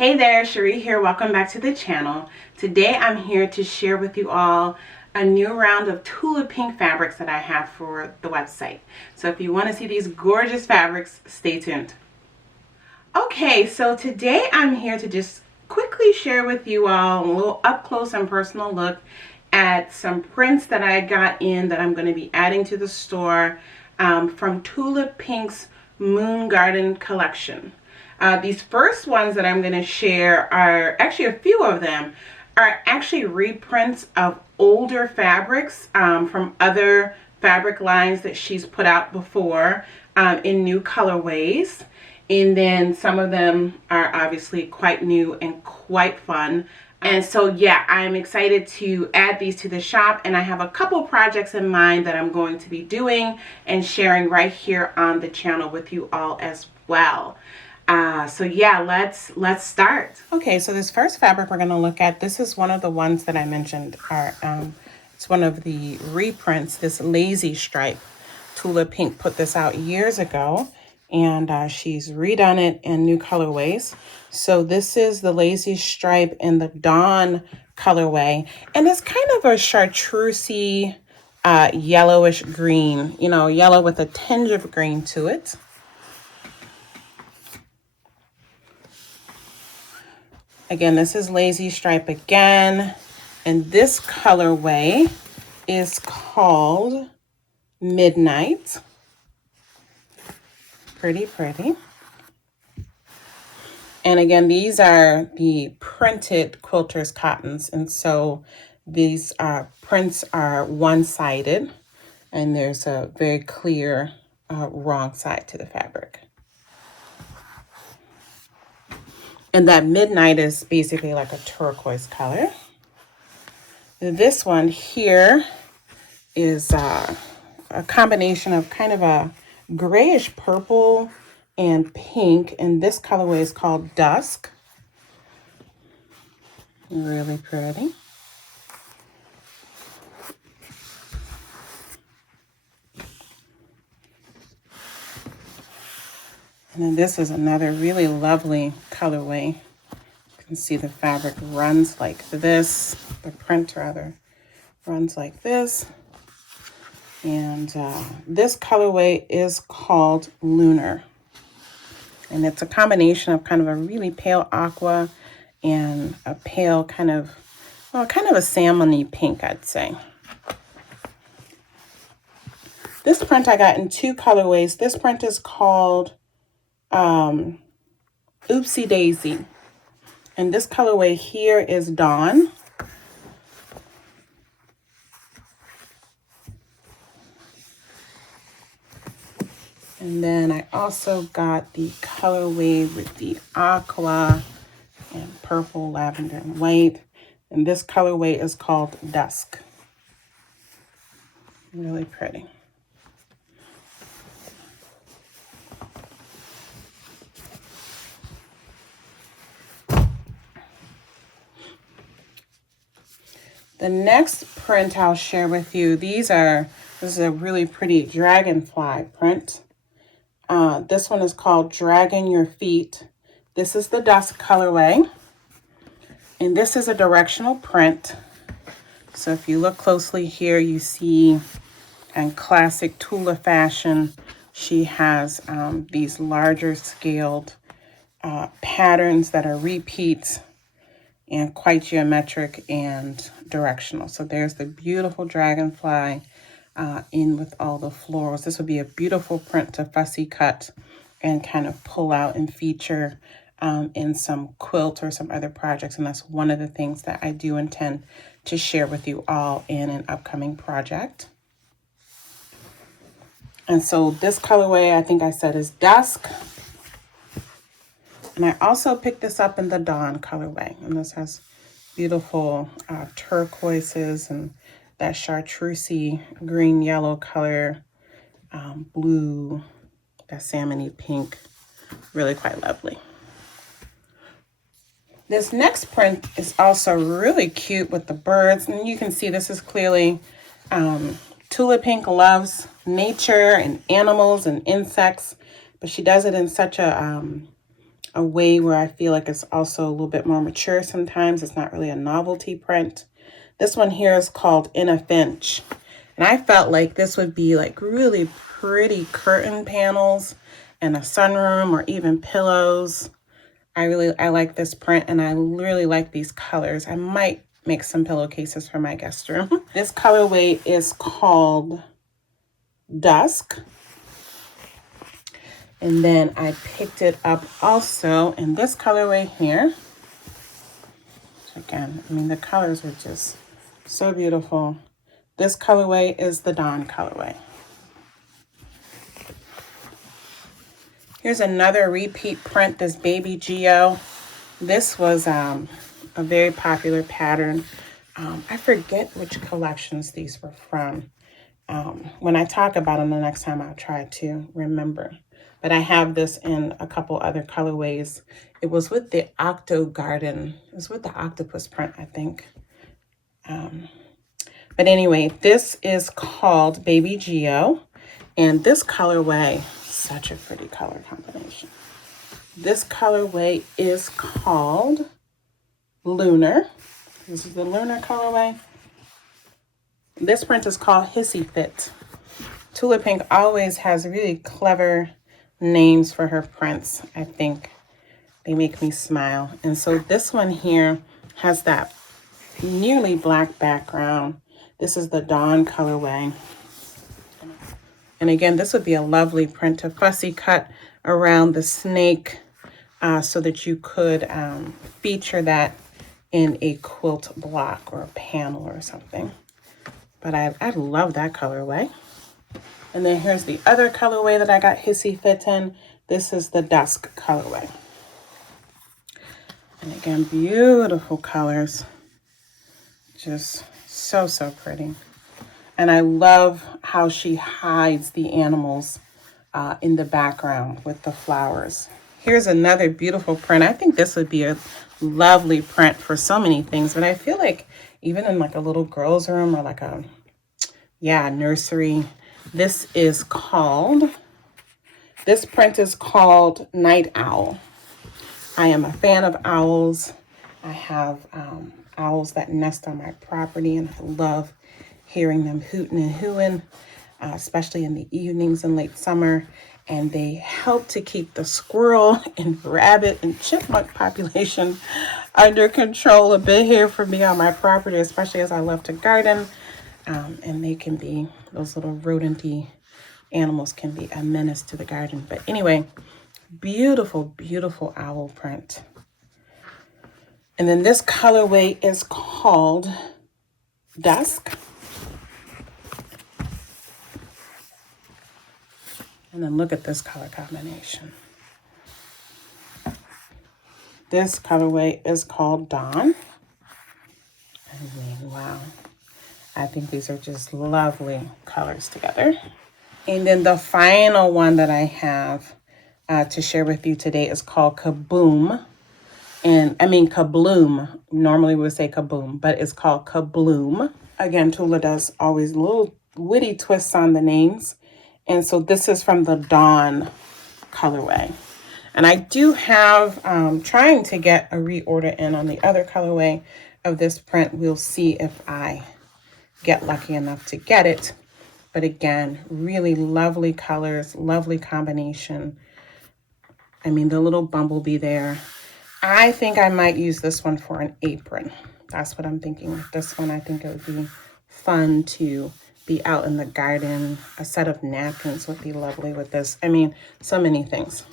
Hey there, Cherie here. Welcome back to the channel. Today I'm here to share with you all a new round of Tula Pink fabrics that I have for the website. So if you want to see these gorgeous fabrics, stay tuned. Okay, so today I'm here to just quickly share with you all a little up close and personal look at some prints that I got in that I'm going to be adding to the store from Tula Pink's Moon Garden collection. These first ones that I'm going to share are actually a few of them are actually reprints of older fabrics from other fabric lines that she's put out before in new colorways. And then some of them are obviously quite new and quite fun. And so, yeah, I'm excited to add these to the shop, and I have a couple projects in mind that I'm going to be doing and sharing right here on the channel with you all as well. So yeah, let's start. Okay, so this first fabric we're going to look at, this is one of the ones that I mentioned are it's one of the reprints, this Lazy Stripe. Tula Pink put this out years ago, and she's redone it in new colorways. So this is the Lazy Stripe in the Dawn colorway, and it's kind of a chartreusey yellowish green, you know, yellow with a tinge of green to it. Again, this is Lazy Stripe again, and this colorway is called Midnight. Pretty, pretty. And again, these are the printed quilters cottons, and so these prints are one-sided, and there's a very clear wrong side to the fabric. And that Midnight is basically like a turquoise color. This one here is a combination of kind of a grayish purple and pink. And this colorway is called Dusk. Really pretty. And then this is another really lovely colorway. You can see the fabric runs like this. The print rather runs like this. And this colorway is called Lunar. And it's a combination of kind of a really pale aqua and a pale kind of, well, kind of a salmony pink, I'd say. This print I got in two colorways. This print is called Oopsie Daisy, and this colorway here is Dawn. And then I also got the colorway with the aqua and purple, lavender, and white, and this colorway is called Dusk. Really pretty. The next print I'll share with you, this is a really pretty dragonfly print. This one is called Dragon Your Feet. This is the Dusk colorway, and this is a directional print. So if you look closely here, you see in classic Tula fashion, she has these larger scaled patterns that are repeats and quite geometric and directional. So there's the beautiful dragonfly in with all the florals. This would be a beautiful print to fussy cut and kind of pull out and feature in some quilt or some other projects. And that's one of the things that I do intend to share with you all in an upcoming project. And so this colorway, I think I said, is Dusk. And I also picked this up in the Dawn colorway. And this has beautiful turquoises and that chartreusey green yellow color, blue, that salmony pink, really quite lovely. This next print is also really cute with the birds, and you can see this is clearly Tula Pink loves nature and animals and insects, but she does it in such a a way where I feel like it's also a little bit more mature sometimes. It's not really a novelty print. This one here is called In a Finch. And I felt like this would be like really pretty curtain panels in a sunroom or even pillows. I like this print, and I really like these colors. I might make some pillowcases for my guest room. This colorway is called Dusk. And then I picked it up also in this colorway here. Again, I mean, the colors are just so beautiful. This colorway is the Dawn colorway. Here's another repeat print, this Baby Geo. This was a very popular pattern. I forget which collections these were from. When I talk about them the next time, I'll try to remember. But I have this in a couple other colorways. It was with the Octo Garden. It was with the octopus print, I think. But anyway, this is called Baby Geo. And this colorway, such a pretty color combination. This colorway is called Lunar. This is the Lunar colorway. This print is called Hissy Fit. Tula Pink always has really clever names for her prints. I think they make me smile. And so this one here has that nearly black background. This is the Dawn colorway. And again, this would be a lovely print to fussy cut around the snake so that you could feature that in a quilt block or a panel or something. But I love that colorway. And then here's the other colorway that I got Hissy Fit in. This is the Dusk colorway. And again, beautiful colors. Just so, so pretty. And I love how she hides the animals in the background with the flowers. Here's another beautiful print. I think this would be a lovely print for so many things, but I feel like even in like a little girl's room or like a, nursery. This print is called Night Owl. I am a fan of owls. I have owls that nest on my property, and I love hearing them hooting and hooing, especially in the evenings in late summer. And they help to keep the squirrel and rabbit and chipmunk population under control a bit here for me on my property, especially as I love to garden. And they can be, those little rodenty animals can be a menace to the garden. But anyway, beautiful, beautiful owl print. And then this colorway is called Dusk. And then look at this color combination. This colorway is called Dawn. I mean, wow. I think these are just lovely colors together. And then the final one that I have to share with you today is called Kaboom. And I mean Kabloom. Normally we would say Kaboom, but it's called Kabloom. Again, Tula does always little witty twists on the names. And so this is from the Dawn colorway. And I do have, trying to get a reorder in on the other colorway of this print. We'll see if I get lucky enough to get it. But again, really lovely colors, lovely combination. I mean, the little bumblebee there. I think I might use this one for an apron. That's what I'm thinking with this one. I think it would be fun to be out in the garden. A set of napkins would be lovely with this. I mean, so many things.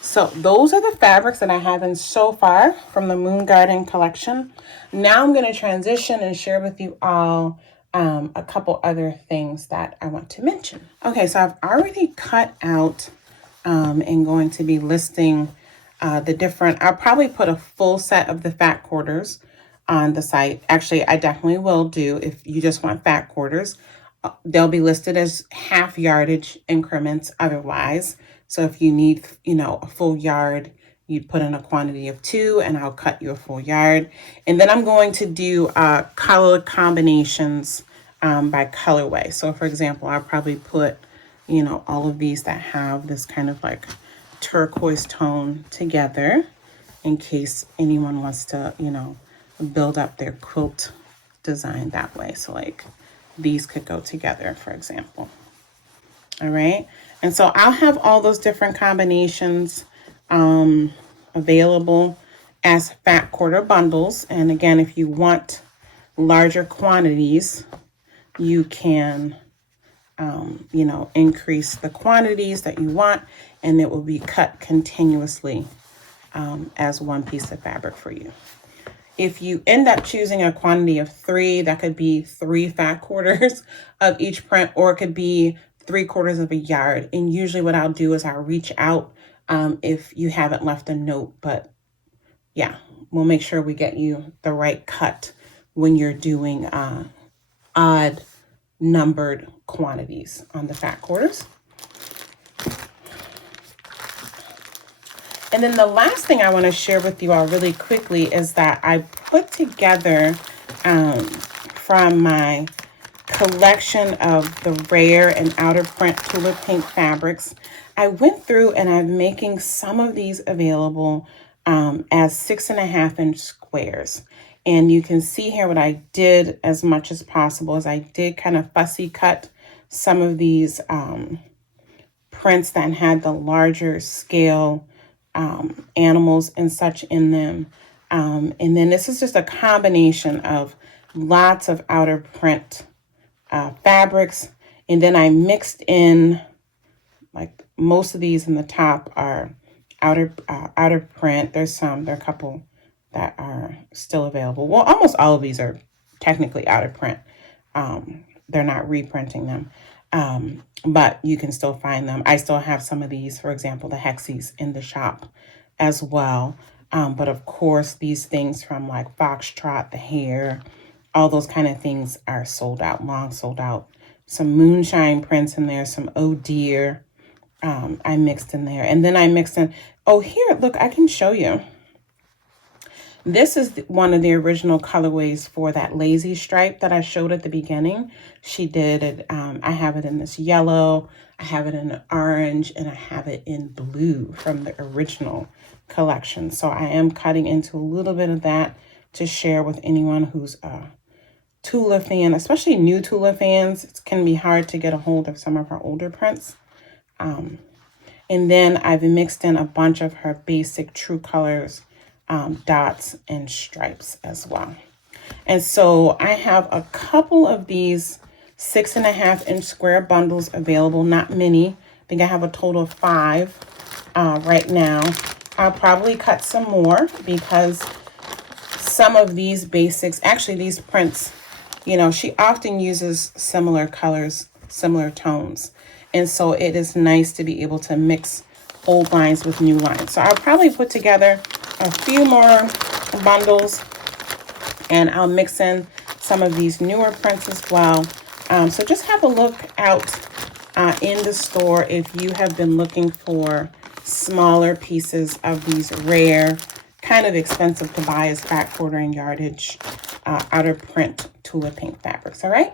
So those are the fabrics that I have in so far from the Moon Garden collection. Now I'm going to transition and share with you all a couple other things that I want to mention. Okay, so I've already cut out and going to be listing the different, I'll probably put a full set of the fat quarters on the site. Actually, I definitely will do if you just want fat quarters. They'll be listed as half yardage increments otherwise. So if you need, a full yard, you'd put in a quantity of 2 and I'll cut you a full yard. And then I'm going to do color combinations by colorway. So for example, I'll probably put, all of these that have this kind of like turquoise tone together in case anyone wants to, you know, build up their quilt design that way. So like these could go together, for example. All right. And so I'll have all those different combinations available as fat quarter bundles. And again, if you want larger quantities, you can, you know, increase the quantities that you want, and it will be cut continuously as one piece of fabric for you. If you end up choosing a quantity of 3, that could be 3 fat quarters of each print, or it could be 3/4 of a yard. And usually what I'll do is I'll reach out if you haven't left a note. But yeah, we'll make sure we get you the right cut when you're doing odd numbered quantities on the fat quarters. And then the last thing I want to share with you all really quickly is that I put together from my collection of the rare and outer print Tula Pink fabrics, I went through and I'm making some of these available as 6.5-inch squares. And you can see here what I did as much as possible is I did kind of fussy cut some of these prints that had the larger scale animals and such in them. And then this is just a combination of lots of outer print fabrics. And then I mixed in, like most of these in the top are outer print. There are a couple that are still available. Well, almost all of these are technically outer print. They're not reprinting them. But you can still find them. I still have some of these, for example, the Hexies in the shop as well. But of course, these things from like Foxtrot, the Hare, all those kind of things are sold out, long sold out. Some moonshine prints in there, some Oh Dear, I mixed in there. And then I mixed in, oh, here, look, I can show you. This is one of the original colorways for that lazy stripe that I showed at the beginning. She did it. I have it in this yellow, I have it in orange, and I have it in blue from the original collection. So I am cutting into a little bit of that to share with anyone who's a Tula fan, especially new Tula fans. It can be hard to get a hold of some of her older prints. And then I've mixed in a bunch of her basic true colors, dots and stripes as well. And so I have a couple of these 6.5-inch square bundles available, not many. I think I have a total of 5 right now. I'll probably cut some more because some of these basics, actually these prints, you know, she often uses similar colors, similar tones. And so it is nice to be able to mix old lines with new lines. So I'll probably put together a few more bundles, and I'll mix in some of these newer prints as well. So just have a look out in the store if you have been looking for smaller pieces of these rare, kind of expensive to buy as fat quarter and yardage outer print Tula Pink fabrics. All right.